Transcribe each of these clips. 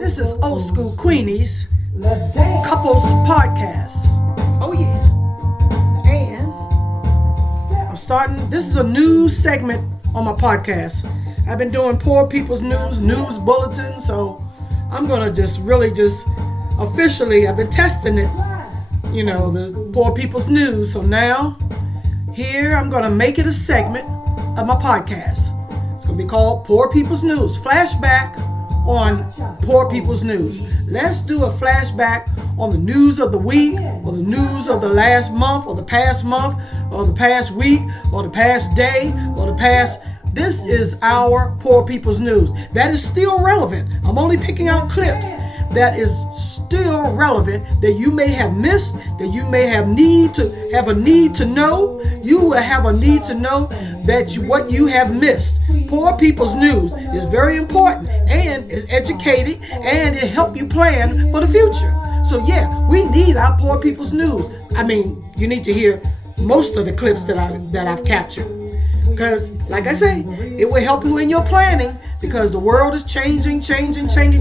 This is Old School Queenies Couples Podcast. Oh yeah. And I'm starting, this is a new segment on my podcast. I've been doing poor people's news bulletin, so I'm gonna just officially, I've been testing it, the poor people's news. So now, here I'm gonna make it a segment of my podcast. It's gonna be called Poor People's News. Flashback on poor people's news. Let's do a flashback on the news of the week, or the news of the last month, or the past month, or the past week, or the past day, or the past. This is our poor people's news. That is still relevant. I'm only picking out clips that is still relevant, that you may have missed, that you may have a need to know. You will have a need to know that what you have missed. Poor people's news is very important, and is educated, and it help you plan for the future. So yeah, we need our poor people's news. I mean, you need to hear most of the clips that I've captured. Because, like I say, it will help you in your planning, because the world is changing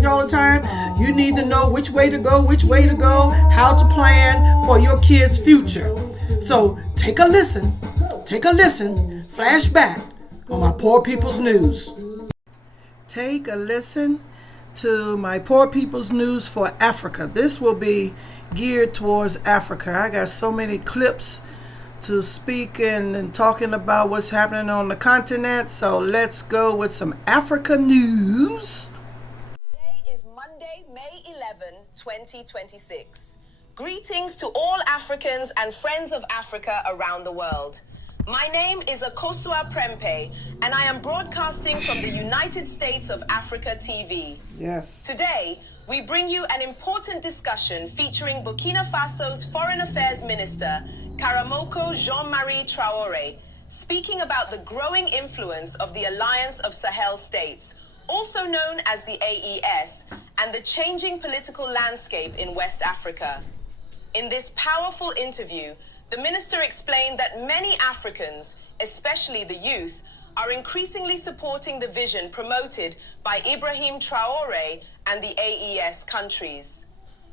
all the time. You need to know which way to go, how to plan for your kids' future. So take a listen, flashback on my poor people's news. Take a listen to my poor people's news for Africa. This will be geared towards Africa. I got so many clips to speak and talking about what's happening on the continent. So let's go with some Africa news. Today is Monday, May 11, 2026. Greetings to all Africans and friends of Africa around the world. My name is Akosua Prempe, and I am broadcasting from the United States of Africa TV. Yes. Today, we bring you an important discussion featuring Burkina Faso's Foreign Affairs Minister, Karamoko Jean-Marie Traore, speaking about the growing influence of the Alliance of Sahel States, also known as the AES, and the changing political landscape in West Africa. In this powerful interview, the minister explained that many Africans, especially the youth, are increasingly supporting the vision promoted by Ibrahim Traore and the AES countries.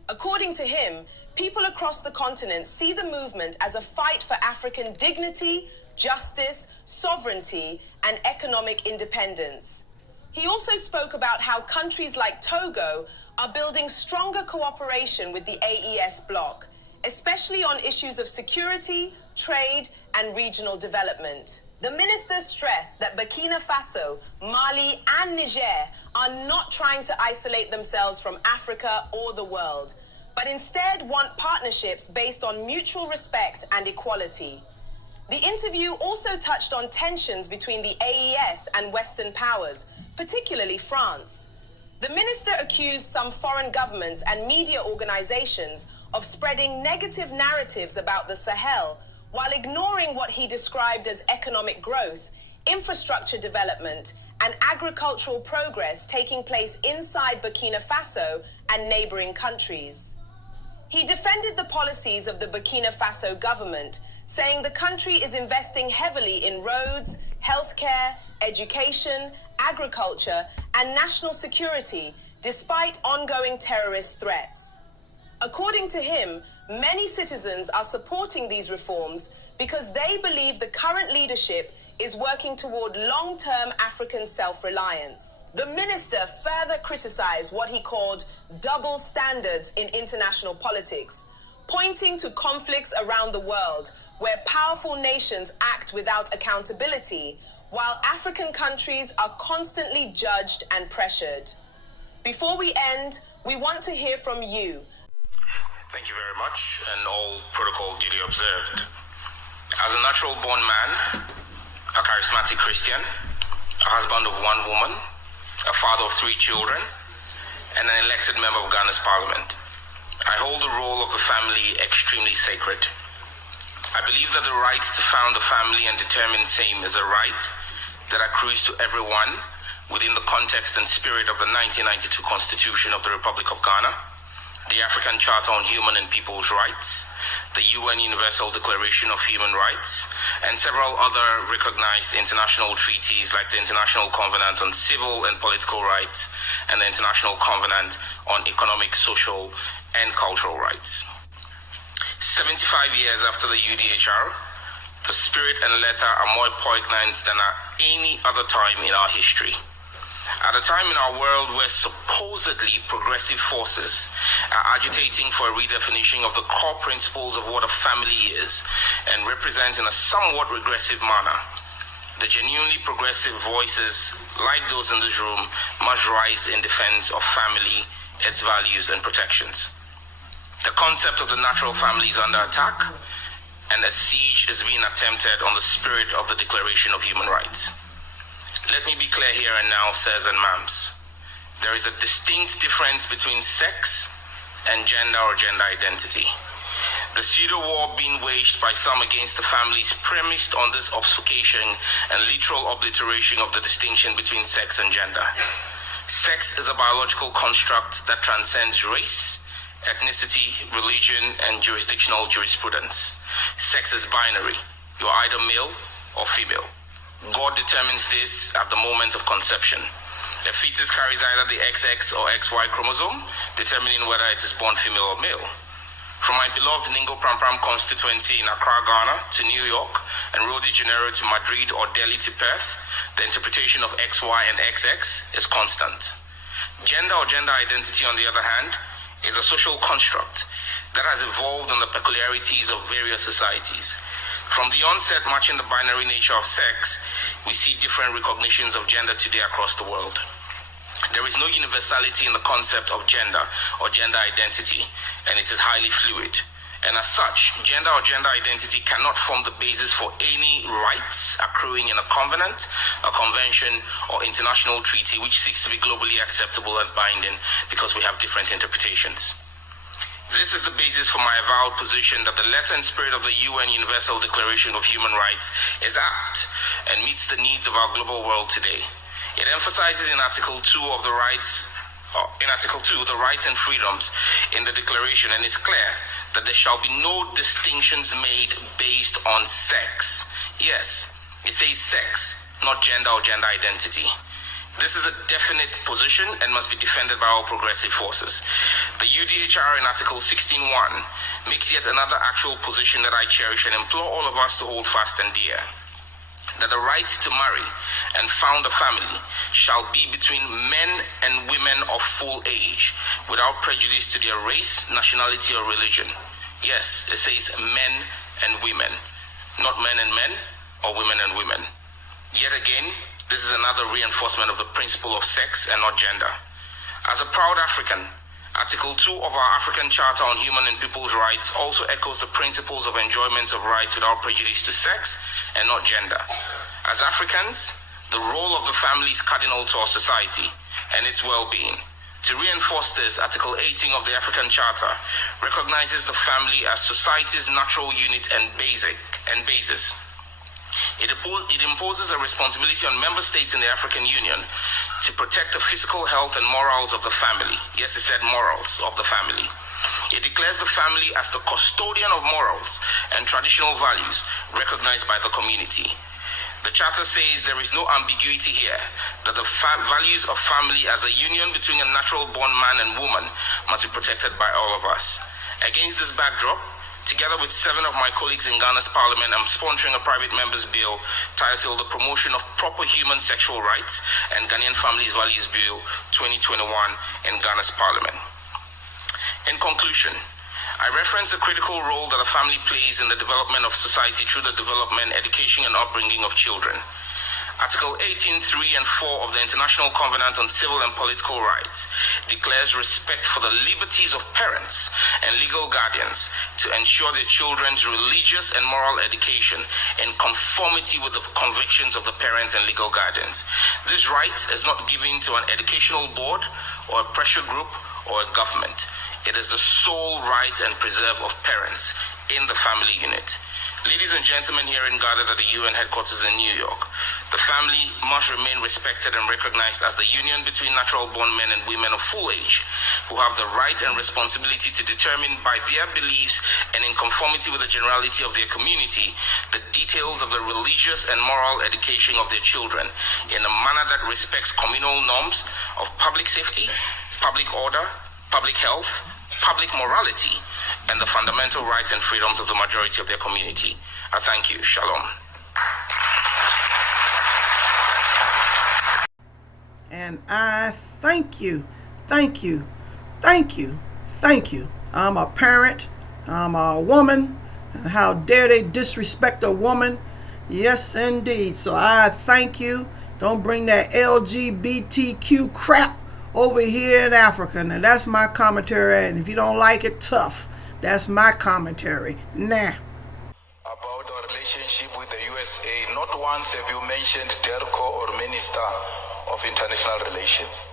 According to him, people across the continent see the movement as a fight for African dignity, justice, sovereignty, and economic independence. He also spoke about how countries like Togo are building stronger cooperation with the AES bloc, especially on issues of security, trade, and regional development. The minister stressed that Burkina Faso, Mali, and Niger are not trying to isolate themselves from Africa or the world, but instead want partnerships based on mutual respect and equality. The interview also touched on tensions between the AES and Western powers, particularly France. The minister accused some foreign governments and media organizations of spreading negative narratives about the Sahel, while ignoring what he described as economic growth, infrastructure development, and agricultural progress taking place inside Burkina Faso and neighboring countries. He defended the policies of the Burkina Faso government, saying the country is investing heavily in roads, healthcare, education, agriculture, and national security, despite ongoing terrorist threats. According to him, many citizens are supporting these reforms because they believe the current leadership is working toward long-term African self-reliance. The minister further criticized what he called double standards in international politics, pointing to conflicts around the world where powerful nations act without accountability, while African countries are constantly judged and pressured. Before we end, we want to hear from you. Thank you very much, and all protocol duty observed. As a natural-born man, a charismatic Christian, a husband of one woman, a father of 3 children, and an elected member of Ghana's parliament, I hold the role of the family extremely sacred. I believe that the right to found a family and determine same is a right that accrues to everyone within the context and spirit of the 1992 Constitution of the Republic of Ghana, the African Charter on Human and People's Rights, the UN Universal Declaration of Human Rights, and several other recognized international treaties like the International Covenant on Civil and Political Rights and the International Covenant on Economic, Social, and Cultural Rights. 75 years after the UDHR, the spirit and letter are more poignant than at any other time in our history. At a time in our world where supposedly progressive forces are agitating for a redefinition of the core principles of what a family is and represent in a somewhat regressive manner, the genuinely progressive voices, like those in this room, must rise in defense of family, its values and protections. The concept of the natural family is under attack, and a siege is being attempted on the spirit of the Declaration of Human Rights. Let me be clear here and now, sirs and ma'ams. There is a distinct difference between sex and gender or gender identity. The pseudo-war being waged by some against the family is premised on this obfuscation and literal obliteration of the distinction between sex and gender. Sex is a biological construct that transcends race, ethnicity, religion, and jurisdictional jurisprudence. Sex is binary. You're either male or female. God determines this at the moment of conception. The fetus carries either the XX or XY chromosome, determining whether it is born female or male. From my beloved Ningo Prampram constituency in Accra, Ghana, to New York, and Rio de Janeiro to Madrid or Delhi to Perth, the interpretation of XY and XX is constant. Gender or gender identity, on the other hand, is a social construct that has evolved on the peculiarities of various societies. From the onset matching the binary nature of sex, we see different recognitions of gender today across the world. There is no universality in the concept of gender or gender identity, and it is highly fluid. And as such, gender or gender identity cannot form the basis for any rights accruing in a covenant, a convention, or international treaty which seeks to be globally acceptable and binding because we have different interpretations. This is the basis for my avowed position that the letter and spirit of the UN Universal Declaration of Human Rights is apt and meets the needs of our global world today. It emphasizes in Article 2 of the rights the rights and freedoms in the declaration, and it's clear that there shall be no distinctions made based on sex. Yes, it says sex, not gender or gender identity. This is a definite position and must be defended by all progressive forces. The UDHR in Article 16.1 makes yet another actual position that I cherish and implore all of us to hold fast and dear. That the right to marry and found a family shall be between men and women of full age, without prejudice to their race, nationality, or religion. Yes, it says men and women, not men and men or women and women. Yet again, this is another reinforcement of the principle of sex and not gender. As a proud African, Article 2 of our African Charter on Human and People's Rights also echoes the principles of enjoyment of rights without prejudice to sex and not gender. As Africans, the role of the family is cardinal to our society and its well-being. To reinforce this, Article 18 of the African Charter recognizes the family as society's natural unit and basis. It imposes a responsibility on member states in the African Union to protect the physical health and morals of the family. Yes, it said morals of the family. It declares the family as the custodian of morals and traditional values recognized by the community. The Charter says there is no ambiguity here, that the values of family as a union between a natural-born man and woman must be protected by all of us. Against this backdrop, together with 7 of my colleagues in Ghana's parliament, I'm sponsoring a private member's bill titled The Promotion of Proper Human Sexual Rights and Ghanaian Families Values Bill 2021 in Ghana's parliament. In conclusion, I reference the critical role that a family plays in the development of society through the development, education, and upbringing of children. Article 18.3 and 4 of the International Covenant on Civil and Political Rights declares respect for the liberties of parents and legal guardians to ensure their children's religious and moral education in conformity with the convictions of the parents and legal guardians. This right is not given to an educational board or a pressure group or a government. It is the sole right and preserve of parents in the family unit. Ladies and gentlemen herein gathered at the UN headquarters in New York, the family must remain respected and recognized as the union between natural-born men and women of full age who have the right and responsibility to determine by their beliefs and in conformity with the generality of their community the details of the religious and moral education of their children in a manner that respects communal norms of public safety, public order, public health, public morality, and the fundamental rights and freedoms of the majority of their community. I thank you. Shalom. And I thank you, thank you, thank you, thank you. I'm a parent, I'm a woman, and how dare they disrespect a woman? Yes, indeed. So I thank you. Don't bring that LGBTQ crap over here in Africa. Now that's my commentary, and if you don't like it, tough. That's my commentary. Nah. About our relationship with the USA, not once have you mentioned DERCO or Minister of International Relations.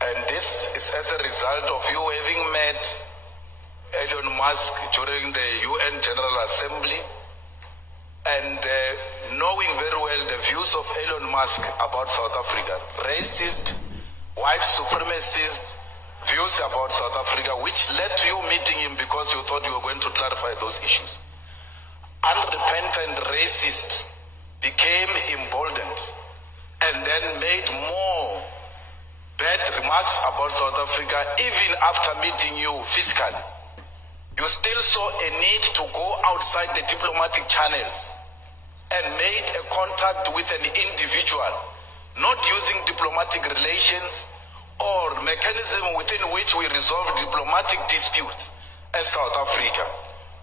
And this is as a result of you having met Elon Musk during the UN General Assembly and knowing very well the views of Elon Musk about South Africa. Racist, white supremacist views about South Africa, which led to you meeting him because you thought you were going to clarify those issues. Unrepentant racist became emboldened and then made more bad remarks about South Africa even after meeting you physically. You still saw a need to go outside the diplomatic channels and made a contact with an individual, not using diplomatic relations or mechanism within which we resolve diplomatic disputes in South Africa.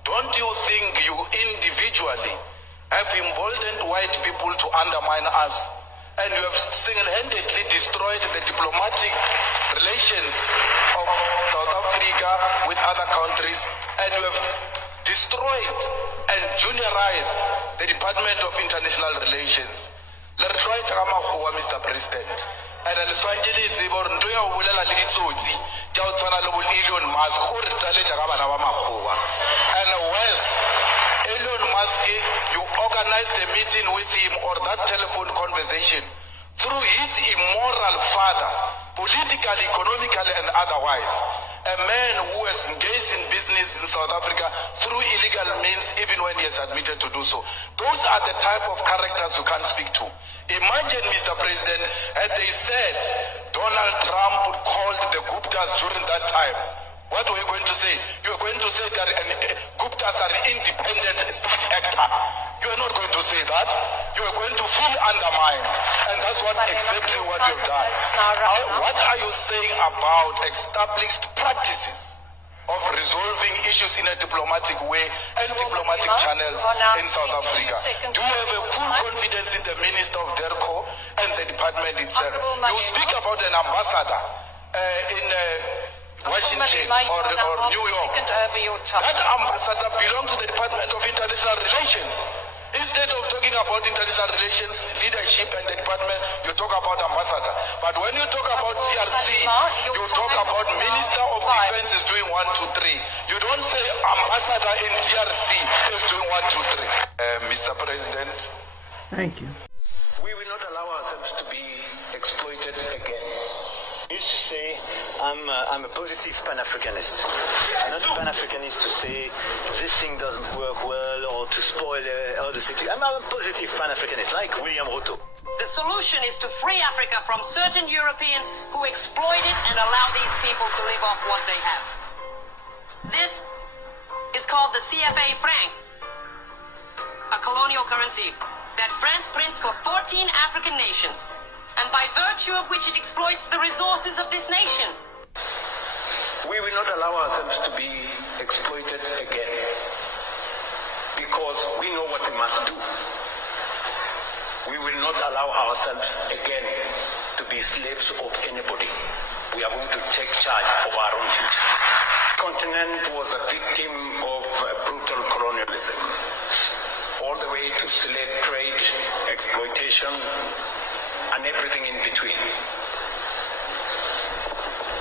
Don't you think you individually have emboldened white people to undermine us, and you have single-handedly destroyed the diplomatic relations of South Africa with other countries, and you have destroyed and juniorized the Department of International Relations. Mr. President. And the Swahili Zibor Ndoya Wulela Litsuzi, Jautsana Lobul Elon Musk, who retaliated and West Elon Musk, you organized a meeting with him or that telephone conversation through his immoral father, politically, economically, and otherwise. A man who has engaged in business in South Africa through illegal means, even when he has admitted to do so. Those are the type of characters you can speak to. Imagine, Mr. President, had they said Donald Trump called the Guptas during that time. What were you going to say? You are going to say that Guptas are an independent state actor. You are not going to say that. You are going to feel undermined. And that's exactly what you've done. What are you saying about established practices of resolving issues in a diplomatic way and diplomatic channels in South Africa? Do you have a full confidence in the Minister of DERCO and the department itself? You speak about an ambassador in Washington or New York. That ambassador belongs to the Department of International Relations. Instead of talking about international relations, leadership, and the department, you talk about ambassador. But when you talk about DRC, you talk about Minister of Defense is doing 1, 2, 3. You don't say ambassador in DRC is doing 1, 2, 3. Mr. President. Thank you. We will not allow ourselves to be exploited again. I used to say I'm a positive Pan-Africanist. I'm not a Pan-Africanist to say this thing doesn't work well or to spoil other cities. I'm a positive Pan-Africanist, like William Ruto. The solution is to free Africa from certain Europeans who exploit it and allow these people to live off what they have. This is called the CFA franc, a colonial currency that France prints for 14 African nations, and by virtue of which it exploits the resources of this nation. We will not allow ourselves to be exploited again because we know what we must do. We will not allow ourselves again to be slaves of anybody. We are going to take charge of our own future. The continent was a victim of brutal colonialism, all the way to slave trade, exploitation, and everything in between.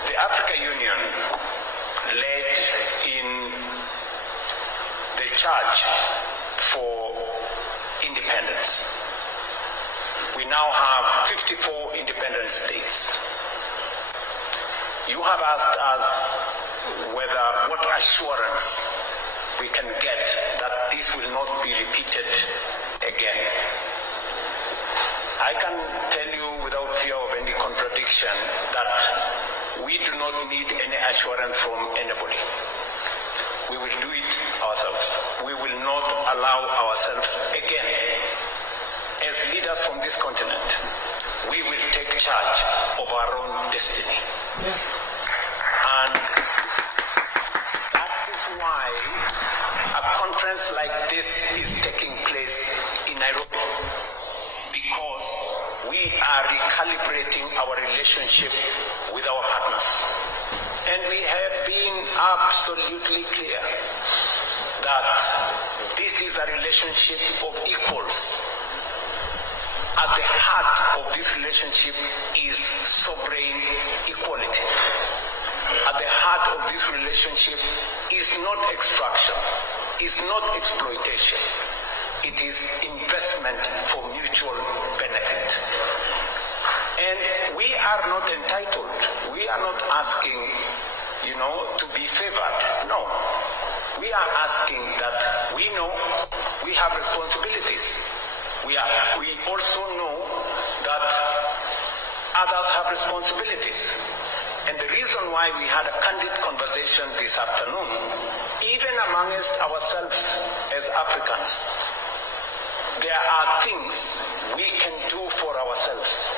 The African Union led in the charge for independence. We now have 54 independent states. You have asked us what assurance we can get that this will not be repeated again. I can tell you without fear of any contradiction that we do not need any assurance from anybody. We will do it ourselves. We will not allow ourselves again. As leaders from this continent, we will take charge of our own destiny. And that is why a conference like this is taking place in Nairobi, because we are recalibrating our relationship with our partners. And we have been absolutely clear that this is a relationship of equals. At the heart of this relationship is sovereign equality. At the heart of this relationship is not extraction, is not exploitation. It is investment for mutual benefit. And we are not entitled. We are not asking, to be favored. No. We are asking that we know we have responsibilities. We also know that others have responsibilities. And the reason why we had a candid conversation this afternoon, even amongst ourselves as Africans, there are things we can do for ourselves.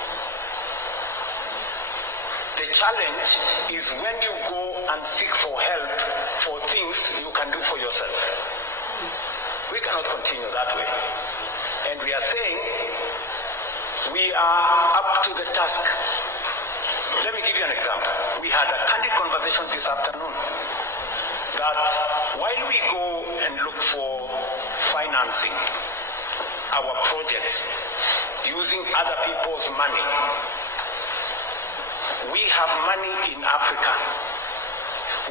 The challenge is when you go and seek for help for things you can do for yourself. We cannot continue that way. And we are saying we are up to the task. Let me give you an example. We had a candid conversation this afternoon that while we go and look for financing our projects using other people's money, we have money in Africa.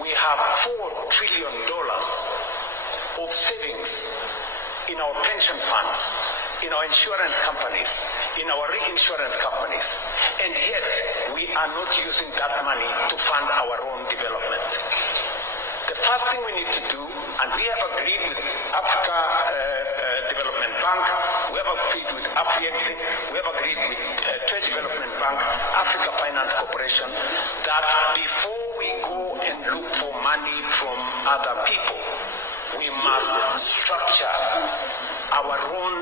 We have $4 trillion of savings in our pension funds, in our insurance companies, in our reinsurance companies, and yet we are not using that money to fund our own development. The first thing we need to do, and we have agreed with Africa Development Bank, we have agreed with AfriExim, we have agreed with Trade Development Bank, Africa Finance Corporation, that before we go and look for money from other people, we must structure our own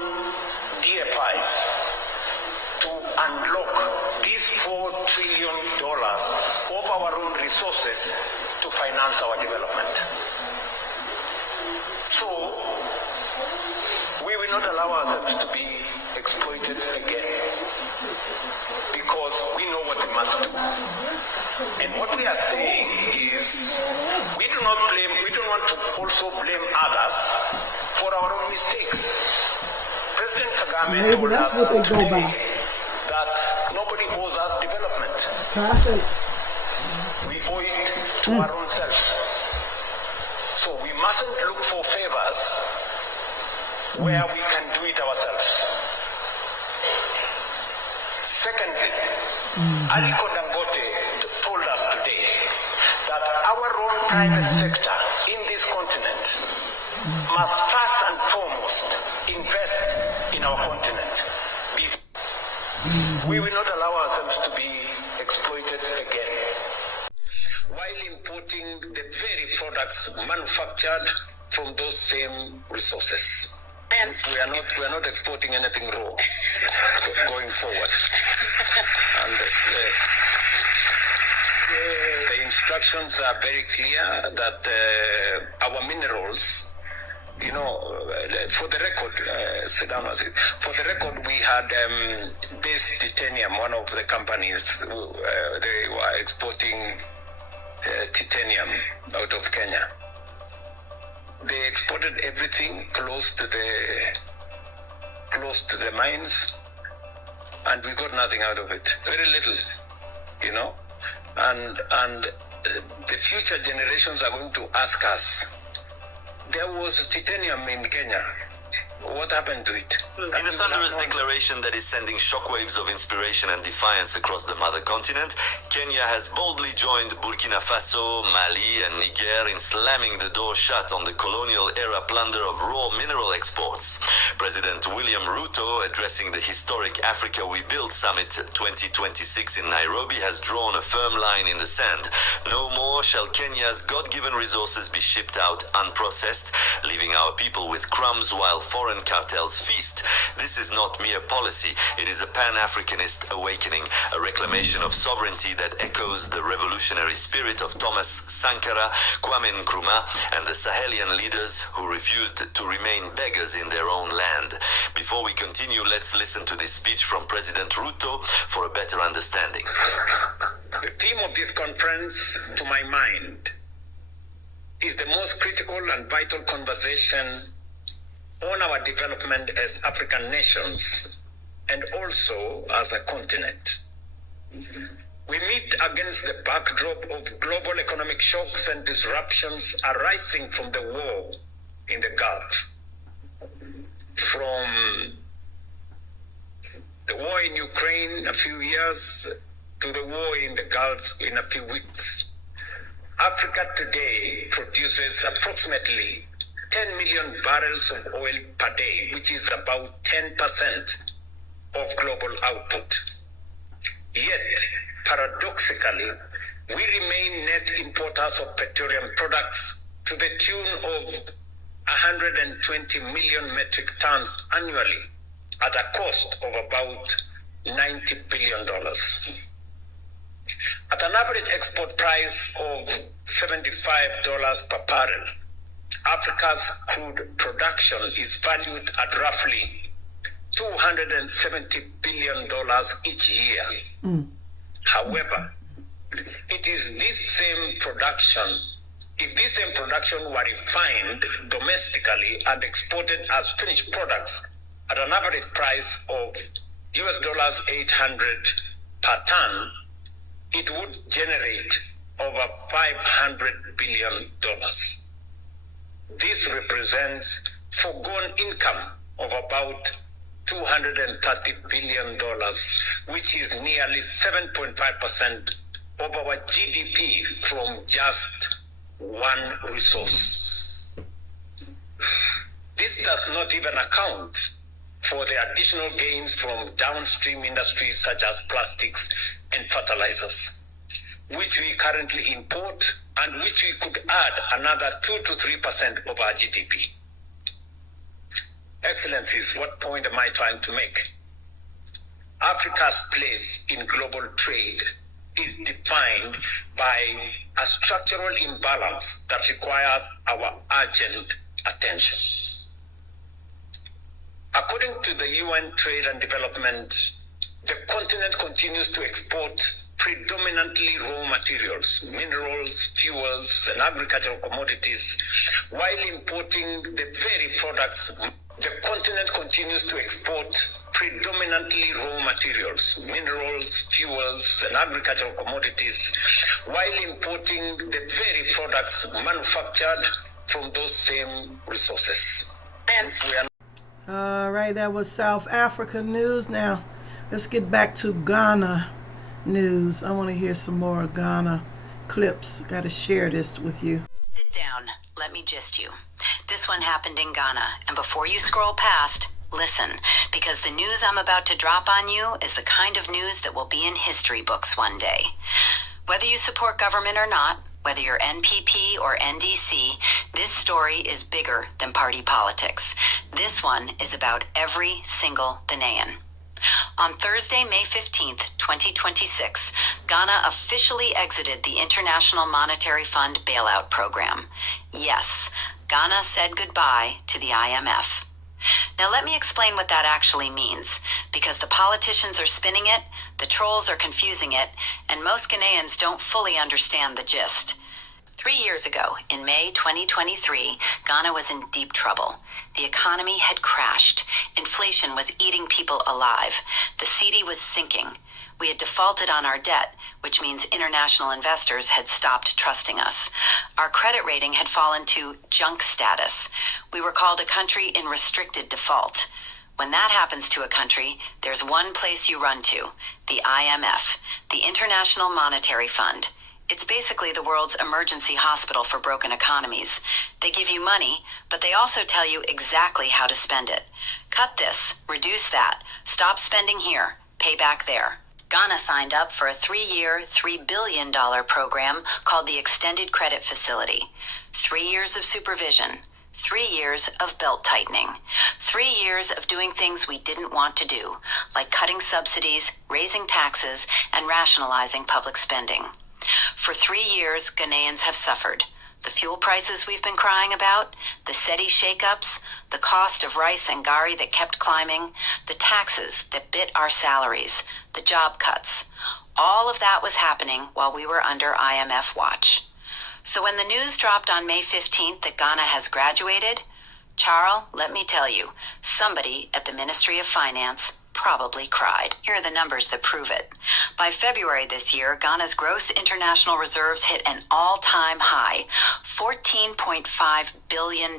DFIs to unlock these $4 trillion of our own resources to finance our development. So, we will not allow ourselves to be exploited again, because we know what we must do. And what we are saying is, we don't want to also blame others for our own mistakes. President Kagame told us today that nobody owes us development. We owe it to our own selves. So we mustn't look for favors where we can do it ourselves. Secondly, Aliko Dangote told us today that our own private sector in this continent must first and foremost invest in our continent. We will not allow ourselves to be exploited again, while importing the very products manufactured from those same resources. And we are not exporting anything raw going forward. And the instructions are very clear that our minerals, for the record, for the record, we had Base Titanium, one of the companies, they were exporting titanium out of Kenya. They exported everything close to the mines, and we got nothing out of it. Very little, and the future generations are going to ask us. There was titanium in Kenya. What happened to it? In a thunderous declaration that is sending shockwaves of inspiration and defiance across the mother continent, Kenya has boldly joined Burkina Faso, Mali, and Niger in slamming the door shut on the colonial-era plunder of raw mineral exports. President William Ruto, addressing the historic Africa We Build Summit 2026 in Nairobi, has drawn a firm line in the sand. No more shall Kenya's God-given resources be shipped out unprocessed, leaving our people with crumbs while foreign cartels feast. This is not mere policy. It is a Pan-Africanist awakening, a reclamation of sovereignty that echoes the revolutionary spirit of Thomas Sankara, Kwame Nkrumah, and the Sahelian leaders who refused to remain beggars in their own land. Before we continue, let's listen to this speech from President Ruto for a better understanding. The theme of this conference, to my mind, is the most critical and vital conversation on our development as African nations and also as a continent. We meet against the backdrop of global economic shocks and disruptions arising from the war in the Gulf. From the war in Ukraine a few years to the war in the Gulf in a few weeks. Africa today produces approximately 10 million barrels of oil per day, which is about 10% of global output. Yet, paradoxically, we remain net importers of petroleum products to the tune of 120 million metric tons annually at a cost of about $90 billion. At an average export price of $75 per barrel, Africa's crude production is valued at roughly $270 billion each year. However, it is this same production, if this same production were refined domestically and exported as finished products at an average price of US $800 per ton, it would generate over $500 billion. This represents foregone income of about $230 billion, which is nearly 7.5% of our GDP from just one resource. This does not even account for the additional gains from downstream industries such as plastics and fertilizers, which we currently import and which we could add another 2 to 3% of our GDP. Excellencies, what point am I trying to make? Africa's place in global trade is defined by a structural imbalance that requires our urgent attention. According to the UN Trade and Development, the continent continues to export predominantly raw materials, minerals, fuels, and agricultural commodities, while importing the very products. The continent continues to export predominantly raw materials, minerals, fuels, and agricultural commodities, while importing the very products manufactured from those same resources. All right, that was South Africa news. Now, let's get back to Ghana news. I want to hear some more Ghana clips. Got to share this with you. Sit down. Let me gist you. This one happened in Ghana, and before you scroll past, listen, because the news I'm about to drop on you is the kind of news that will be in history books one day. Whether you support government or not, whether you're NPP or NDC, this story is bigger than party politics. This one is about every single Ghanaian. On Thursday, May 15th, 2026, Ghana officially exited the International Monetary Fund Bailout Program. Yes, Ghana said goodbye to the IMF. Now let me explain what that actually means, because the politicians are spinning it, the trolls are confusing it, and most Ghanaians don't fully understand the gist. 3 years ago, in May 2023, Ghana was in deep trouble. The economy had crashed. Inflation was eating people alive. The cedi was sinking. We had defaulted on our debt, which means international investors had stopped trusting us. Our credit rating had fallen to junk status. We were called a country in restricted default. When that happens to a country, there's one place you run to, the IMF, the International Monetary Fund. It's basically the world's emergency hospital for broken economies. They give you money, but they also tell you exactly how to spend it. Cut this, reduce that, stop spending here, pay back there. Ghana signed up for a 3-year, $3 billion program called the Extended Credit Facility. 3 years of supervision, 3 years of belt tightening, 3 years of doing things we didn't want to do, like cutting subsidies, raising taxes, and rationalizing public spending. For 3 years, Ghanaians have suffered. The fuel prices we've been crying about, the cedi shakeups, the cost of rice and gari that kept climbing, the taxes that bit our salaries, the job cuts. All of that was happening while we were under IMF watch. So when the news dropped on May 15th that Ghana has graduated, Charles, let me tell you, somebody at the Ministry of Finance probably cried. Here are the numbers that prove it. By February this year, Ghana's gross international reserves hit an all-time high, $14.5 billion,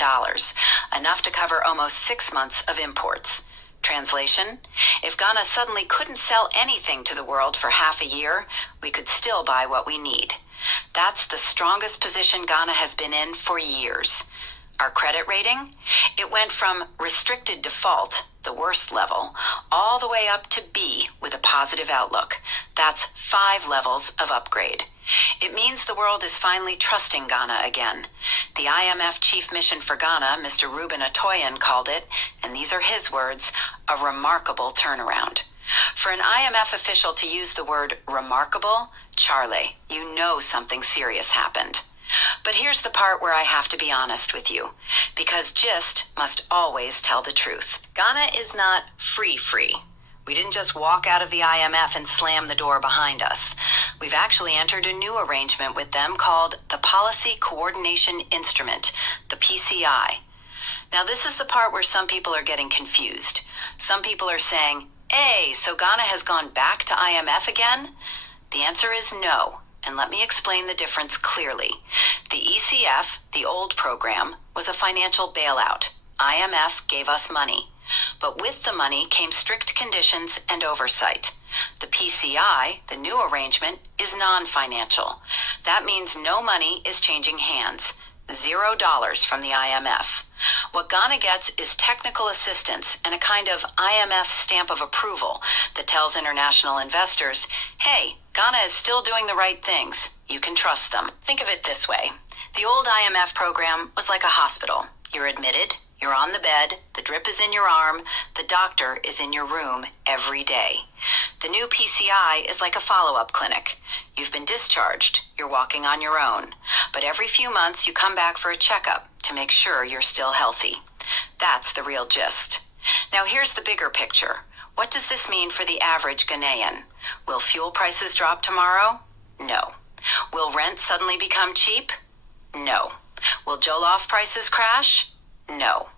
enough to cover almost 6 months of imports. Translation: if Ghana suddenly couldn't sell anything to the world for half a year, we could still buy what we need. That's the strongest position Ghana has been in for years. Our credit rating? It went from restricted default, the worst level, all the way up to B with a positive outlook. That's 5 levels of upgrade. It means the world is finally trusting Ghana again. The IMF chief mission for Ghana, Mr. Ruben Otoyan, called it, and these are his words, a remarkable turnaround. For an IMF official to use the word remarkable, Charlie, you know something serious happened. But here's the part where I have to be honest with you, because gist must always tell the truth. Ghana is not free. We didn't just walk out of the IMF and slam the door behind us. We've actually entered a new arrangement with them called the Policy Coordination Instrument, the PCI. Now this is the part where some people are getting confused. Some people are saying, hey, so Ghana has gone back to IMF again? The answer is no. And let me explain the difference clearly. The ECF, the old program, was a financial bailout. IMF gave us money. But with the money came strict conditions and oversight. The PCI, the new arrangement, is non-financial. That means no money is changing hands. $0 from the IMF. What Ghana gets is technical assistance and a kind of IMF stamp of approval that tells international investors, hey, Ghana is still doing the right things. You can trust them. Think of it this way. The old IMF program was like a hospital. You're admitted, you're on the bed, the drip is in your arm, the doctor is in your room every day. The new PCI is like a follow-up clinic. You've been discharged, you're walking on your own. But every few months you come back for a checkup to make sure you're still healthy. That's the real gist. Now here's the bigger picture. What does this mean for the average Ghanaian? Will fuel prices drop tomorrow? No. Will rent suddenly become cheap? No. Will jollof prices crash? No.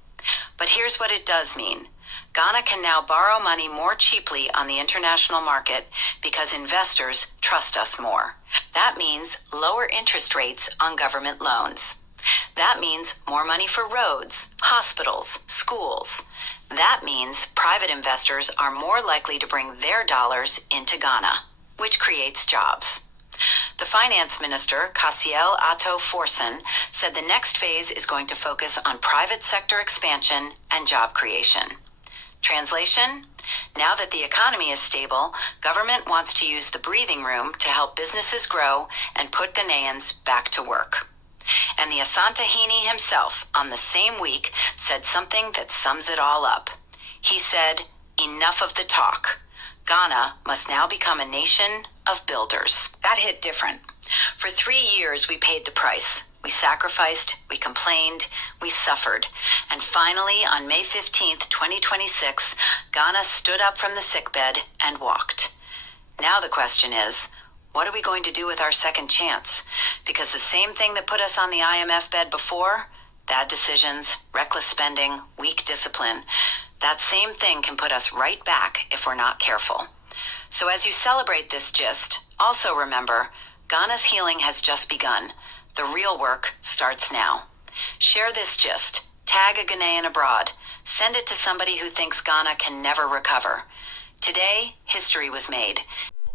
But here's what it does mean. Ghana can now borrow money more cheaply on the international market because investors trust us more. That means lower interest rates on government loans. That means more money for roads, hospitals, schools. That means private investors are more likely to bring their dollars into Ghana, which creates jobs. The finance minister, Saheal Region, said the next phase is going to focus on private sector expansion and job creation. Translation: now that the economy is stable, government wants to use the breathing room to help businesses grow and put Ghanaians back to work. And the Asantehene himself, on the same week, said something that sums it all up. He said, enough of the talk. Ghana must now become a nation of builders. That hit different. For 3 years, we paid the price. We sacrificed, we complained, we suffered. And finally, on May 15th, 2026, Ghana stood up from the sickbed and walked. Now the question is, What are we going to do with our second chance? Because the same thing that put us on the IMF bed before, bad decisions, reckless spending, weak discipline, that same thing can put us right back if we're not careful. So as you celebrate this gist, also remember, Ghana's healing has just begun. The real work starts now. Share this gist. Tag a Ghanaian abroad. Send it to somebody who thinks Ghana can never recover. Today, history was made.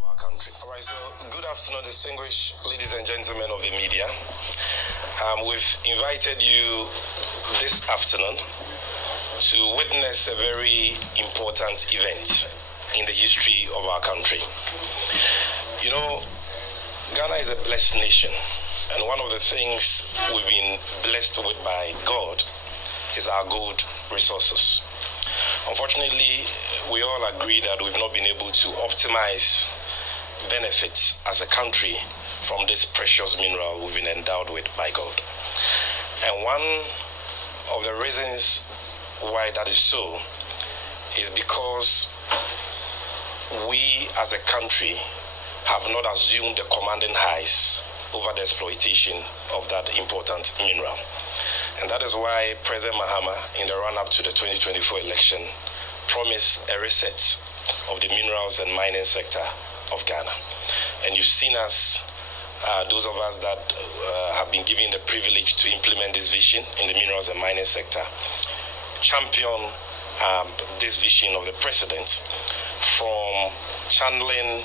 Our country. All right, so good afternoon, distinguished ladies and gentlemen of the media. We've invited you this afternoon to witness a very important event in the history of our country. You know, Ghana is a blessed nation, and one of the things we've been blessed with by God is our gold resources. Unfortunately, we all agree that we've not been able to optimize benefits as a country from this precious mineral we've been endowed with by God. And one of the reasons why that is so is because we as a country have not assumed the commanding highs over the exploitation of that important mineral. And that is why President Mahama, in the run-up to the 2024 election, promised a reset of the minerals and mining sector of Ghana. And you've seen us, those of us that have been given the privilege to implement this vision in the minerals and mining sector, champion this vision of the president, from channeling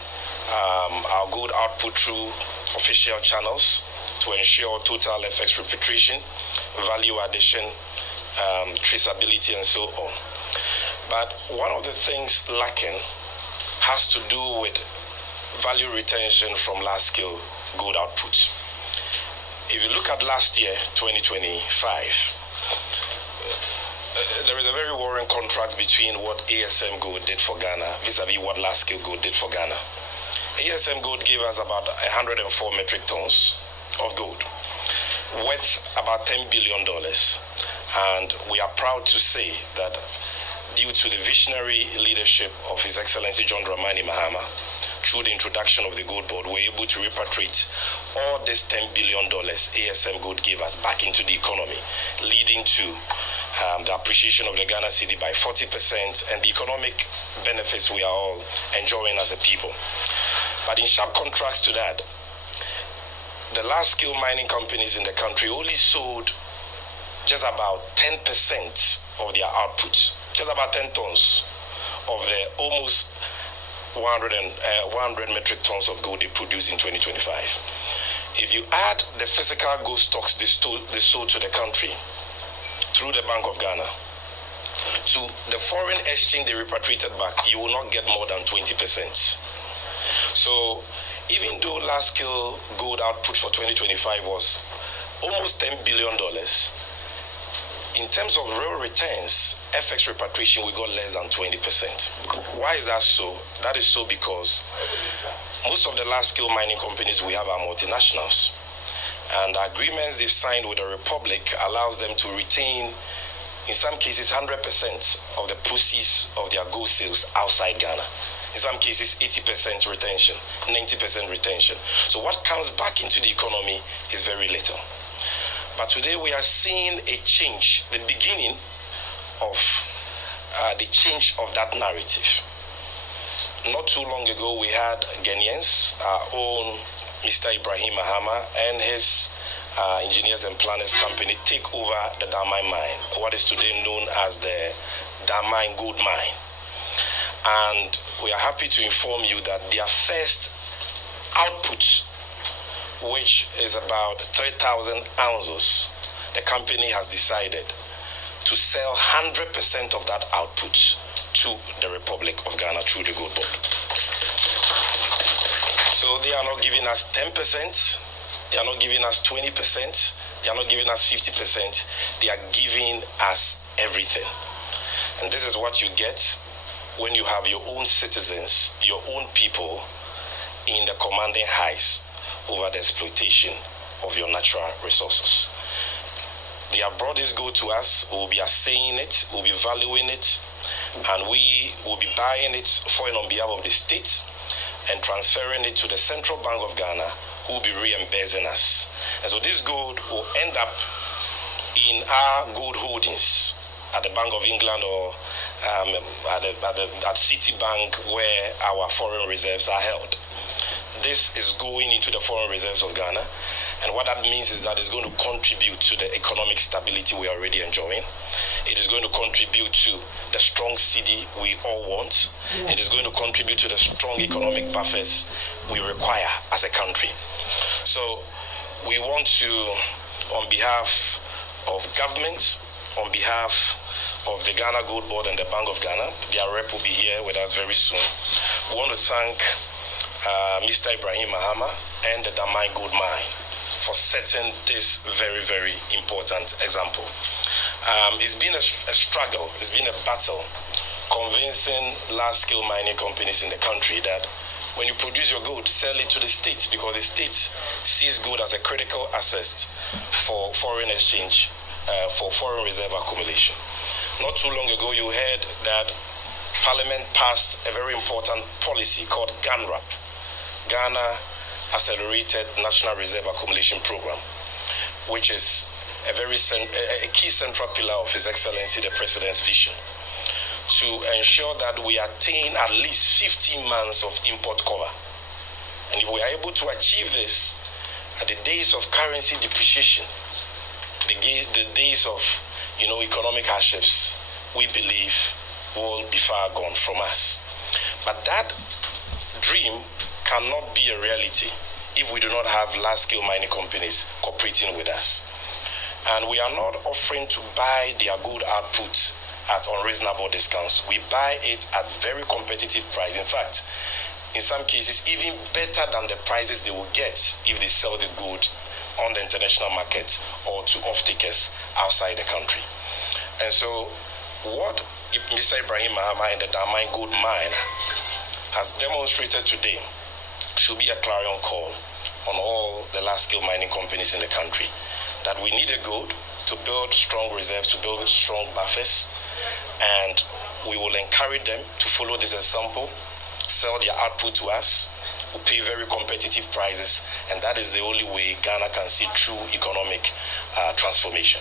our gold output through official channels to ensure total FX repatriation, value addition, traceability, and so on. But one of the things lacking has to do with value retention from large-scale gold output. If you look at last year, 2025, there is a very worrying contrast between what ASM Gold did for Ghana vis-a-vis what large-scale gold did for Ghana. ASM Gold gave us about 104 metric tons of gold, worth about $10 billion. And we are proud to say that due to the visionary leadership of His Excellency John Dramani Mahama, through the introduction of the Gold Board, we're able to repatriate all this $10 billion ASM Gold gave us back into the economy, leading to the appreciation of the Ghana cedi by 40% and the economic benefits we are all enjoying as a people. But in sharp contrast to that, the large-scale mining companies in the country only sold just about 10% of their output, just about 10 tons of the almost 100 metric tons of gold they produced in 2025. If you add the physical gold stocks they sold to the country through the Bank of Ghana to the foreign exchange they repatriated back, you will not get more than 20%. So even though large-scale gold output for 2025 was almost $10 billion, in terms of real returns, FX repatriation, we got less than 20%. Why is that so? That is so because most of the large-scale mining companies we have are multinationals. And the agreements they've signed with the Republic allows them to retain, in some cases, 100% of the proceeds of their gold sales outside Ghana. In some cases, 80% retention, 90% retention. So what comes back into the economy is very little. But today we are seeing a change, the beginning of the change of that narrative. Not too long ago, we had Ghanaians, our own Mr. Ibrahim Mahama and his engineers and planners company take over the Damai mine, what is today known as the Damai Gold Mine. And we are happy to inform you that their first output, which is about 3,000 ounces, the company has decided to sell 100% of that output to the Republic of Ghana through the Gold Board. So they are not giving us 10%, they are not giving us 20%, they are not giving us 50%, they are giving us everything. And this is what you get when you have your own citizens, your own people in the commanding highs over the exploitation of your natural resources. They have brought this gold to us, we will be assaying it, we will be valuing it, and we will be buying it for and on behalf of the state and transferring it to the Central Bank of Ghana, who will be reimbursing us. And so this gold will end up in our gold holdings at the Bank of England or at Citibank, where our foreign reserves are held. This is going into the foreign reserves of Ghana. And what that means is that it's going to contribute to the economic stability we are already enjoying. It is going to contribute to the strong cedi we all want. Yes. It is going to contribute to the strong economic buffers we require as a country. So we want to, on behalf of government, on behalf of the Ghana Gold Board and the Bank of Ghana, their rep will be here with us very soon. We want to thank Mr. Ibrahim Mahama and the Damai Gold Mine for setting this very, very important example. It's been a struggle, it's been a battle convincing large-scale mining companies in the country that when you produce your gold, sell it to the state, because the state sees gold as a critical asset for foreign exchange, for foreign reserve accumulation. Not too long ago, you heard that Parliament passed a very important policy called GANRAP, Ghana Accelerated National Reserve Accumulation Program, which is a key central pillar of His Excellency the President's vision to ensure that we attain at least 15 months of import cover. And if we are able to achieve this at the days of currency depreciation, the days of economic hardships, we believe will be far gone from us. But that dream cannot be a reality if we do not have large-scale mining companies cooperating with us. And we are not offering to buy their gold output at unreasonable discounts. We buy it at very competitive price. In fact, in some cases, even better than the prices they will get if they sell the gold on the international market or to off-takers outside the country. And so what Mr. Ibrahim Mahama and the Damai Gold Mine has demonstrated today should be a clarion call on all the large-scale mining companies in the country, that we need a gold to build strong reserves, to build strong buffers, and we will encourage them to follow this example, sell their output to us, who pay very competitive prices, and that is the only way Ghana can see true economic transformation.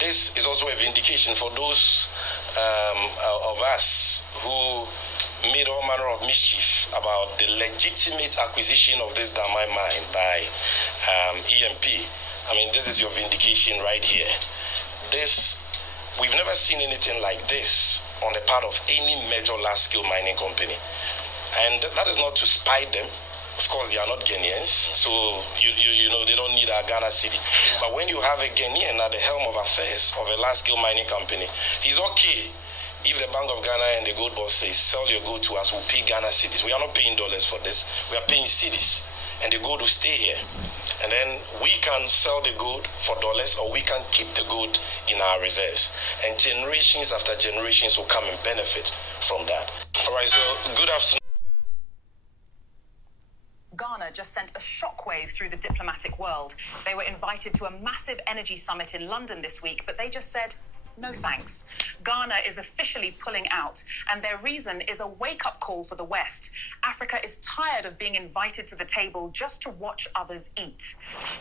This is also a vindication for those of us who made all manner of mischief about the legitimate acquisition of this Damai mine by EMP. I mean, this is your vindication right here. We've never seen anything like this on the part of any major large-scale mining company. And that is not to spite them. Of course, they are not Ghanaians, so they don't need our Ghana city. But when you have a Ghanaian at the helm of affairs of a large-scale mining company, he's okay if the Bank of Ghana and the gold board says, sell your gold to us, we'll pay Ghana cedis. We are not paying dollars for this. We are paying cedis. And the gold will stay here. And then we can sell the gold for dollars, or we can keep the gold in our reserves. And generations after generations will come and benefit from that. All right, so good afternoon. Ghana just sent a shockwave through the diplomatic world. They were invited to a massive energy summit in London this week, but they just said, no thanks. Ghana is officially pulling out, and their reason is a wake-up call for the West. Africa is tired of being invited to the table just to watch others eat.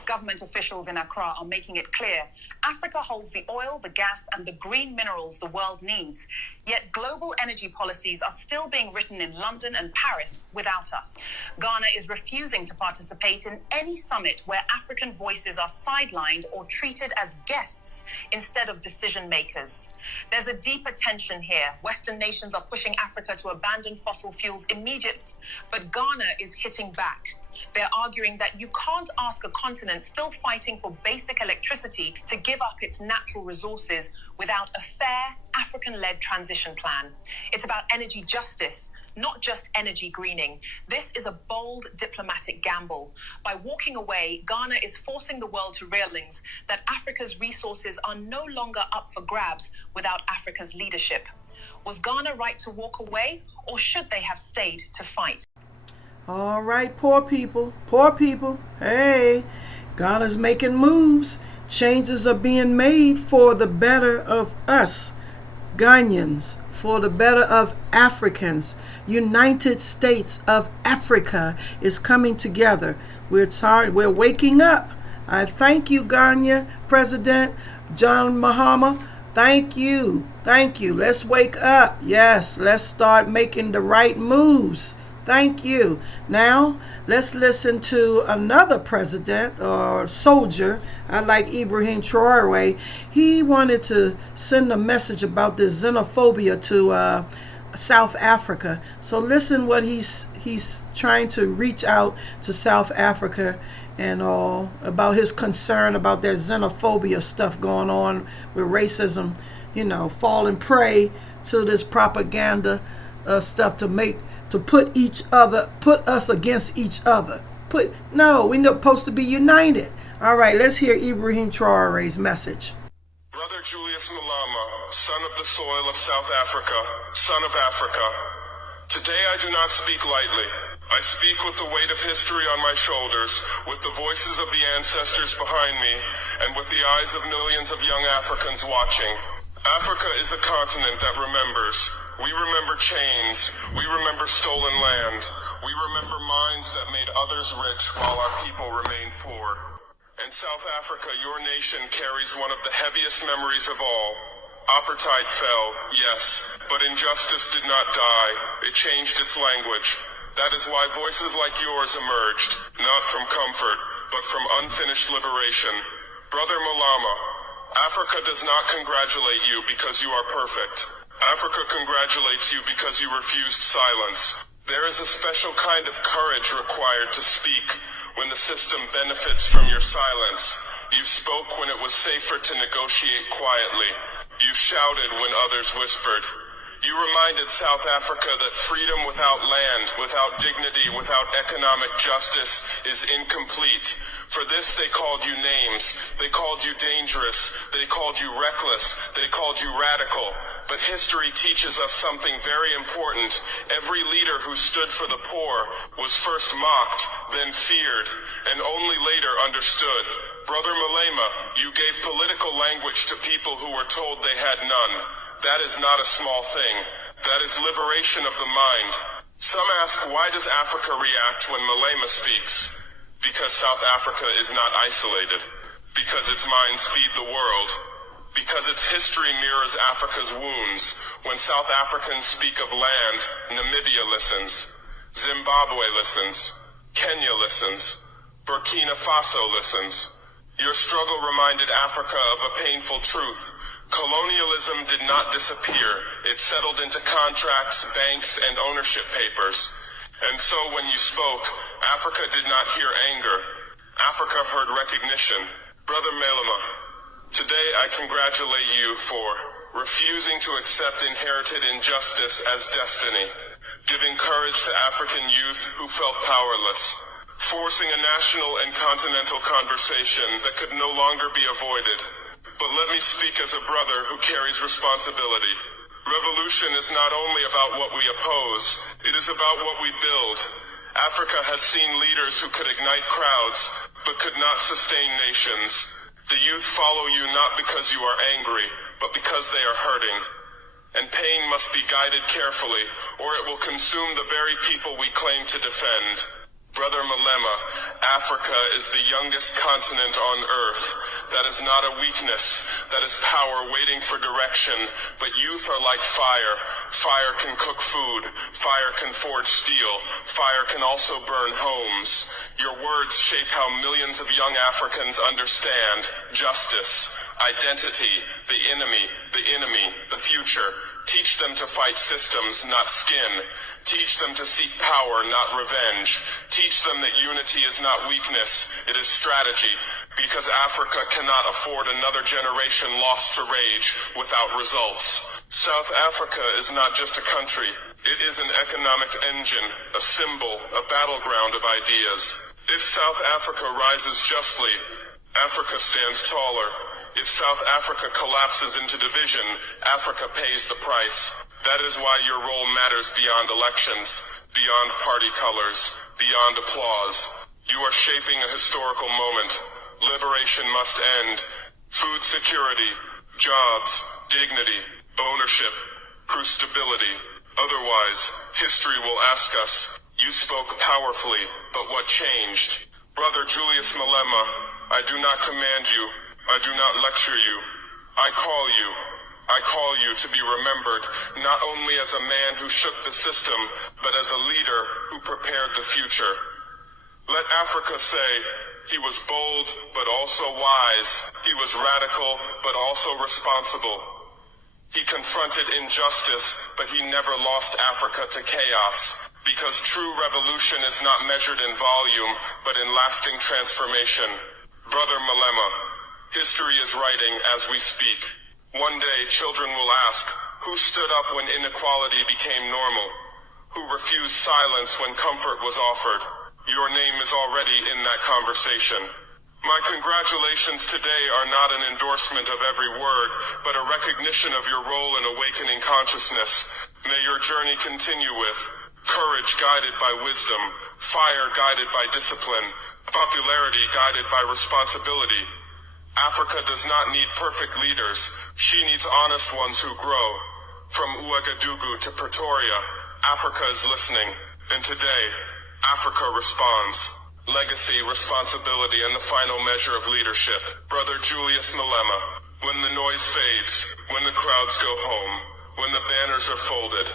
Government officials in Accra are making it clear Africa holds the oil, the gas, and the green minerals the world needs. Yet global energy policies are still being written in London and Paris without us. Ghana is refusing to participate in any summit where African voices are sidelined or treated as guests instead of decision makers. There's a deeper tension here. Western nations are pushing Africa to abandon fossil fuels immediately, but Ghana is hitting back. They're arguing that you can't ask a continent still fighting for basic electricity to give up its natural resources without a fair, African-led transition plan. It's about energy justice, not just energy greening. This is a bold diplomatic gamble. By walking away, Ghana is forcing the world to realize that Africa's resources are no longer up for grabs without Africa's leadership. Was Ghana right to walk away, or should they have stayed to fight? All right, poor people. Hey, Ghana's making moves. Changes are being made for the better of us, Ghanaians, for the better of Africans. United States of Africa is coming together. We're waking up. I thank you, Ghana President John Mahama. Thank you. Let's wake up. Yes, let's start making the right moves. Thank you. Now, let's listen to another president or soldier. I like Ibrahim Traore. He wanted to send a message about this xenophobia to South Africa. So listen what he's trying to reach out to South Africa and all about his concern about that xenophobia stuff going on with racism, falling prey to this propaganda stuff to put us against each other. We're supposed to be united. All right, let's hear Ibrahim Traore's message. Brother Julius Malema, son of the soil of South Africa, son of Africa, today I do not speak lightly. I speak with the weight of history on my shoulders, with the voices of the ancestors behind me, and with the eyes of millions of young Africans watching. Africa is a continent that remembers. We remember chains. We remember stolen land. We remember mines that made others rich while our people remained poor. And South Africa, your nation, carries one of the heaviest memories of all. Apartheid fell, yes, but injustice did not die. It changed its language. That is why voices like yours emerged, not from comfort, but from unfinished liberation. Brother Malema, Africa does not congratulate you because you are perfect. Africa congratulates you because you refused silence. There is a special kind of courage required to speak when the system benefits from your silence. You spoke when it was safer to negotiate quietly. You shouted when others whispered. You reminded South Africa that freedom without land, without dignity, without economic justice is incomplete. For this they called you names. They called you dangerous. They called you reckless. They called you radical. But history teaches us something very important. Every leader who stood for the poor was first mocked, then feared, and only later understood. Brother Malema, you gave political language to people who were told they had none. That is not a small thing. That is liberation of the mind. Some ask, why does Africa react when Malema speaks? Because South Africa is not isolated. Because its minds feed the world. Because its history mirrors Africa's wounds. When South Africans speak of land, Namibia listens. Zimbabwe listens. Kenya listens. Burkina Faso listens. Your struggle reminded Africa of a painful truth. Colonialism did not disappear. It settled into contracts, banks, and ownership papers. And so when you spoke, Africa did not hear anger. Africa heard recognition. Brother Malema, today I congratulate you for refusing to accept inherited injustice as destiny, giving courage to African youth who felt powerless, forcing a national and continental conversation that could no longer be avoided. But let me speak as a brother who carries responsibility. Revolution is not only about what we oppose, it is about what we build. Africa has seen leaders who could ignite crowds, but could not sustain nations. The youth follow you not because you are angry, but because they are hurting. And pain must be guided carefully, or it will consume the very people we claim to defend. Brother Malema, Africa is the youngest continent on Earth. That is not a weakness. That is power waiting for direction. But youth are like fire. Fire can cook food. Fire can forge steel. Fire can also burn homes. Your words shape how millions of young Africans understand justice, identity, the enemy, the future. Teach them to fight systems, not skin. Teach them to seek power, not revenge. Teach them that unity is not weakness, it is strategy. Because Africa cannot afford another generation lost to rage without results. South Africa is not just a country. It is an economic engine, a symbol, a battleground of ideas. If South Africa rises justly, Africa stands taller. If South Africa collapses into division, Africa pays the price. That is why your role matters beyond elections, beyond party colors, beyond applause. You are shaping a historical moment. Liberation must end. Food security, jobs, dignity, ownership. through stability. Otherwise, history will ask us, you spoke powerfully, but what changed? Brother Julius Malema, I do not command you. I do not lecture you. I call you to be remembered, not only as a man who shook the system, but as a leader who prepared the future. Let Africa say, he was bold, but also wise. He was radical, but also responsible. He confronted injustice, but he never lost Africa to chaos. Because true revolution is not measured in volume, but in lasting transformation. Brother Malema, history is writing as we speak. One day, children will ask, who stood up when inequality became normal? Who refused silence when comfort was offered? Your name is already in that conversation. My congratulations today are not an endorsement of every word, but a recognition of your role in awakening consciousness. May your journey continue with courage guided by wisdom, fire guided by discipline, popularity guided by responsibility. Africa does not need perfect leaders. She needs honest ones who grow. From Ouagadougou to Pretoria, Africa is listening. And today, Africa responds. Legacy, responsibility, and the final measure of leadership. Brother Julius Malema, when the noise fades, when the crowds go home, when the banners are folded,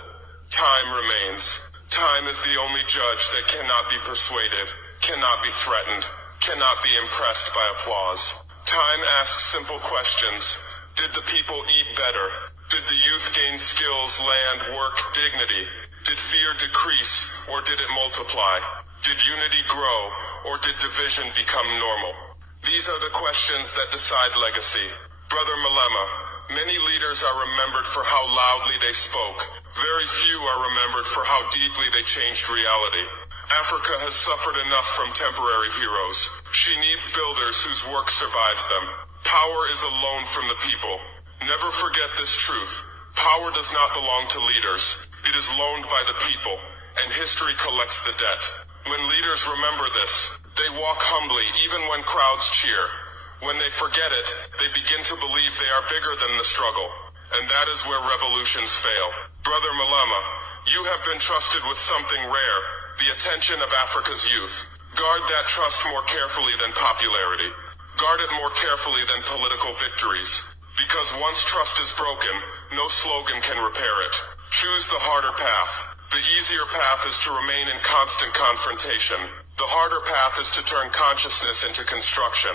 time remains. Time is the only judge that cannot be persuaded, cannot be threatened, cannot be impressed by applause. Time asks simple questions. Did the people eat better? Did the youth gain skills, land, work, dignity? Did fear decrease, or did it multiply? Did unity grow, or did division become normal? These are the questions that decide legacy. Brother Malema, many leaders are remembered for how loudly they spoke. Very few are remembered for how deeply they changed reality. Africa has suffered enough from temporary heroes. She needs builders whose work survives them. Power is a loan from the people. Never forget this truth. Power does not belong to leaders. It is loaned by the people, and history collects the debt. When leaders remember this, they walk humbly even when crowds cheer. When they forget it, they begin to believe they are bigger than the struggle. And that is where revolutions fail. Brother Malema, you have been trusted with something rare, the attention of Africa's youth. Guard that trust more carefully than popularity. Guard it more carefully than political victories. Because once trust is broken, no slogan can repair it. Choose the harder path. The easier path is to remain in constant confrontation. The harder path is to turn consciousness into construction.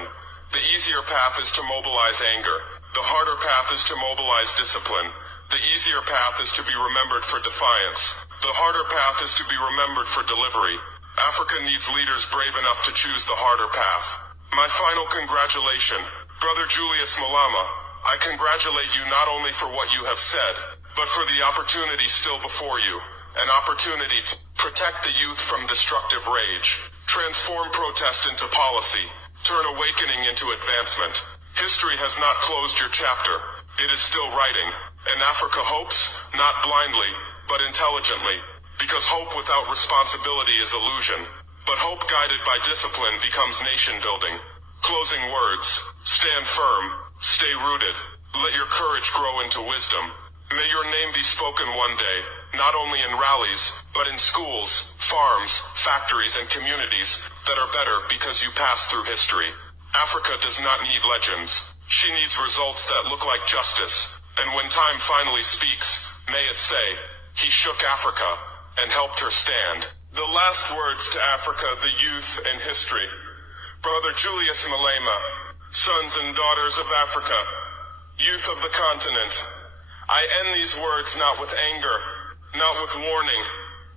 The easier path is to mobilize anger. The harder path is to mobilize discipline. The easier path is to be remembered for defiance. The harder path is to be remembered for delivery. Africa needs leaders brave enough to choose the harder path. My final congratulation, Brother Julius Malema, I congratulate you not only for what you have said, but for the opportunity still before you. An opportunity to protect the youth from destructive rage, transform protest into policy, turn awakening into advancement. History has not closed your chapter. It is still writing. And Africa hopes, not blindly, but intelligently. Because hope without responsibility is illusion. But hope guided by discipline becomes nation building. Closing words. Stand firm. Stay rooted. Let your courage grow into wisdom. May your name be spoken one day, not only in rallies, but in schools, farms, factories, and communities that are better because you passed through history. Africa does not need legends. She needs results that look like justice. And when time finally speaks, may it say, he shook Africa and helped her stand. The last words to Africa, the youth, and history. Brother Julius Malema, sons and daughters of Africa, youth of the continent, I end these words not with anger, not with warning,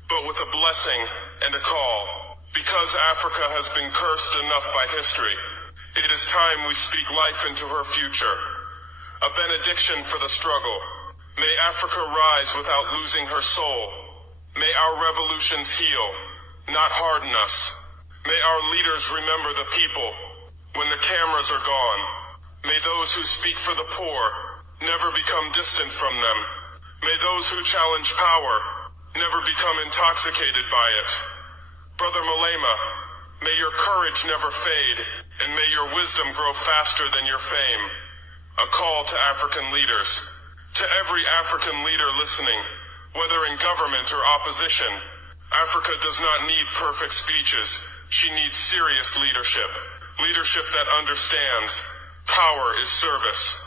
but with a blessing and a call. Because Africa has been cursed enough by history, it is time we speak life into her future. A benediction for the struggle. May Africa rise without losing her soul. May our revolutions heal, not harden us. May our leaders remember the people when the cameras are gone. May those who speak for the poor never become distant from them. May those who challenge power never become intoxicated by it. Brother Malema, may your courage never fade, and may your wisdom grow faster than your fame. A call to African leaders. To every African leader listening, whether in government or opposition, Africa does not need perfect speeches. She needs serious leadership. Leadership that understands power is service.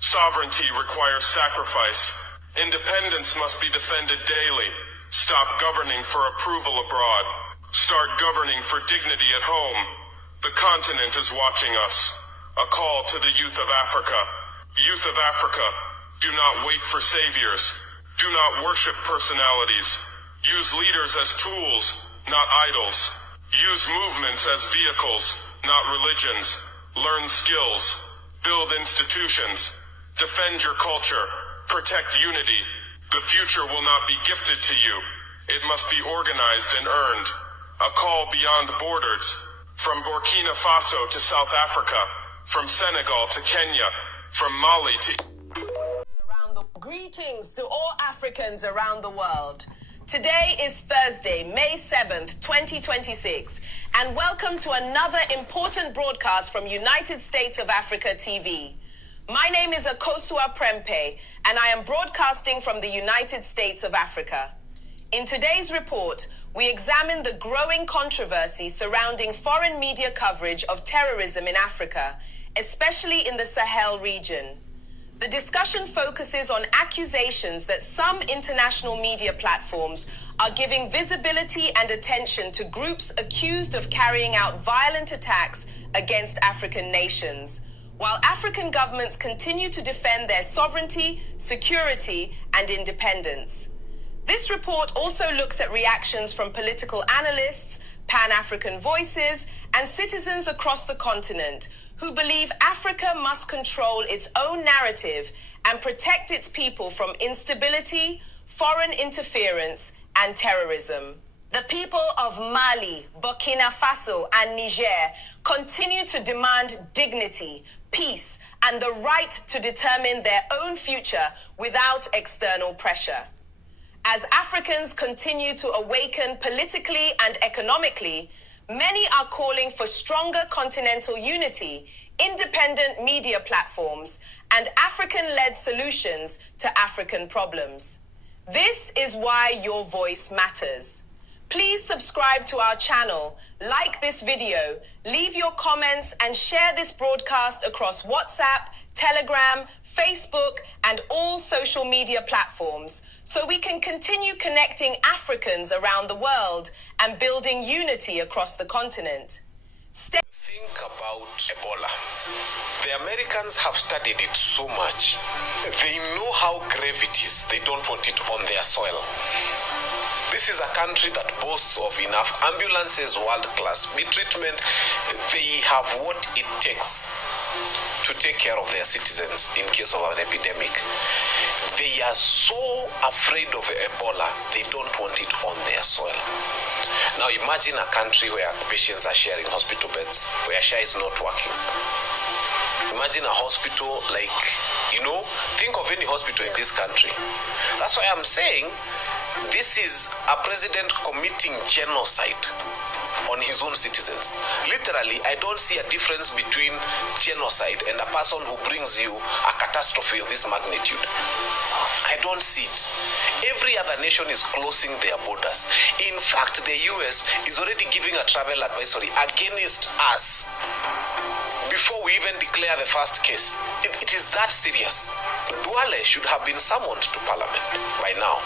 Sovereignty requires sacrifice. Independence must be defended daily. Stop governing for approval abroad. Start governing for dignity at home. The continent is watching us. A call to the youth of Africa. Youth of Africa, do not wait for saviors. Do not worship personalities. Use leaders as tools, not idols. Use movements as vehicles, not religions. Learn skills. Build institutions. Defend your culture. Protect unity. The future will not be gifted to you. It must be organized and earned. A call beyond borders. From Burkina Faso to South Africa. From Senegal to Kenya. From Mali to... Greetings to all Africans around the world. Today is Thursday, May 7th, 2026, and welcome to another important broadcast from United States of Africa TV. My name is Akosua Prempe, and I am broadcasting from the United States of Africa. In today's report, we examine the growing controversy surrounding foreign media coverage of terrorism in Africa, especially in the Saheal region. The discussion focuses on accusations that some international media platforms are giving visibility and attention to groups accused of carrying out violent attacks against African nations, while African governments continue to defend their sovereignty, security, and independence. This report also looks at reactions from political analysts, Pan-African voices, and citizens across the continent who believe Africa must control its own narrative and protect its people from instability, foreign interference, and terrorism. The people of Mali, Burkina Faso, and Niger continue to demand dignity, peace, and the right to determine their own future without external pressure. As Africans continue to awaken politically and economically, many are calling for stronger continental unity, independent media platforms, and African-led solutions to African problems. This is why your voice matters. Please subscribe to our channel, like this video, leave your comments, and share this broadcast across WhatsApp, Telegram, Facebook, and all social media platforms, so we can continue connecting Africans around the world and building unity across the continent. Think about Ebola. The Americans have studied it so much. They know how grave it is. They don't want it on their soil. This is a country that boasts of enough ambulances, world class treatment. They have what it takes to take care of their citizens in case of an epidemic. They are so afraid of Ebola, they don't want it on their soil. Now imagine a country where patients are sharing hospital beds, where SHA is not working. Imagine a hospital like, think of any hospital in this country. That's why I'm saying this is a president committing genocide on his own citizens. Literally, I don't see a difference between genocide and a person who brings you a catastrophe of this magnitude. I don't see it. Every other nation is closing their borders. In fact, the US is already giving a travel advisory against us before we even declare the first case. It is that serious. Duale should have been summoned to Parliament by now.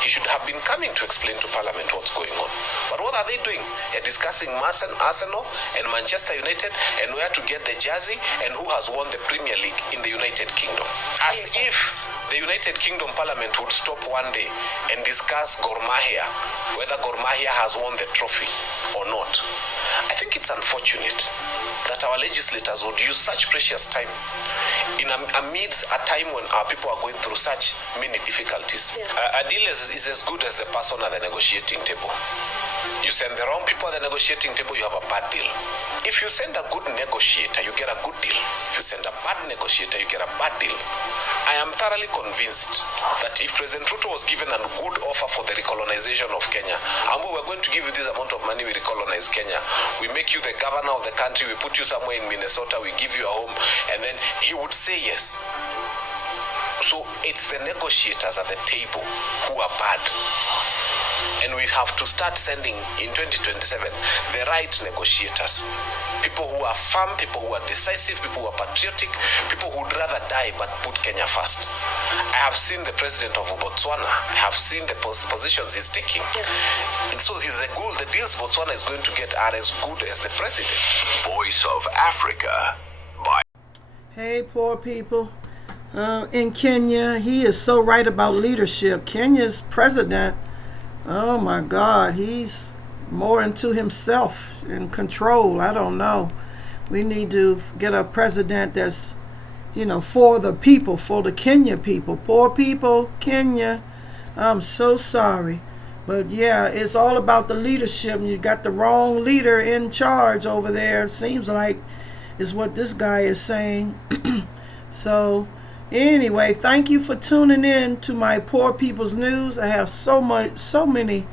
He should have been coming to explain to Parliament what's going on. But what are they doing? They're discussing Arsenal and Manchester United and where to get the jersey and who has won the Premier League in the United Kingdom. As if the United Kingdom Parliament would stop one day and discuss Gor Mahia, whether Gor Mahia has won the trophy or not. I think it's unfortunate that our legislators would use such precious time amidst a time when our people are going through such many difficulties. A deal is as good as the person at the negotiating table. You send the wrong people at the negotiating table, you have a bad deal. If you send a good negotiator, you get a good deal. If you send a bad negotiator, you get a bad deal. I am thoroughly convinced that if President Ruto was given a good offer for the recolonization of Kenya, and we're going to give you this amount of money, we recolonize Kenya, we make you the governor of the country, we put you somewhere in Minnesota, we give you a home, and then he would say yes. So it's the negotiators at the table who are bad. And we have to start sending, in 2027, the right negotiators. People who are firm, people who are decisive, people who are patriotic, people who would rather die but put Kenya first. I have seen the president of Botswana. I have seen the positions he's taking. And so the deals Botswana is going to get are as good as the president. Voice of Africa. Hey, poor people. In Kenya, he is so right about leadership. Kenya's president, oh my God, he's more into himself and control. I don't know. We need to get a president that's, for the people, for the Kenya people. Poor people, Kenya, I'm so sorry. But yeah, it's all about the leadership. You got the wrong leader in charge over there. Seems like is what this guy is saying. So anyway, thank you for tuning in to my Poor People's News. I have so many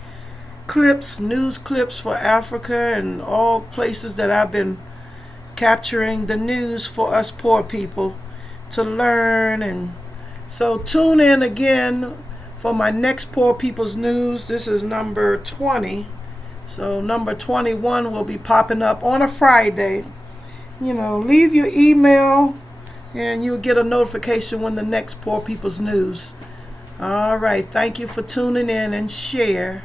clips, news clips for Africa and all places that I've been capturing the news for us poor people to learn. And so tune in again for my next Poor People's News. This is number 20. So number 21 will be popping up on a Friday. Leave your email and you'll get a notification when the next Poor People's News. All right. Thank you for tuning in and share.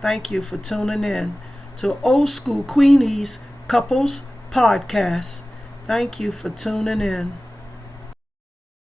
Thank you for tuning in to Old School Queenies Couples Podcast. Thank you for tuning in.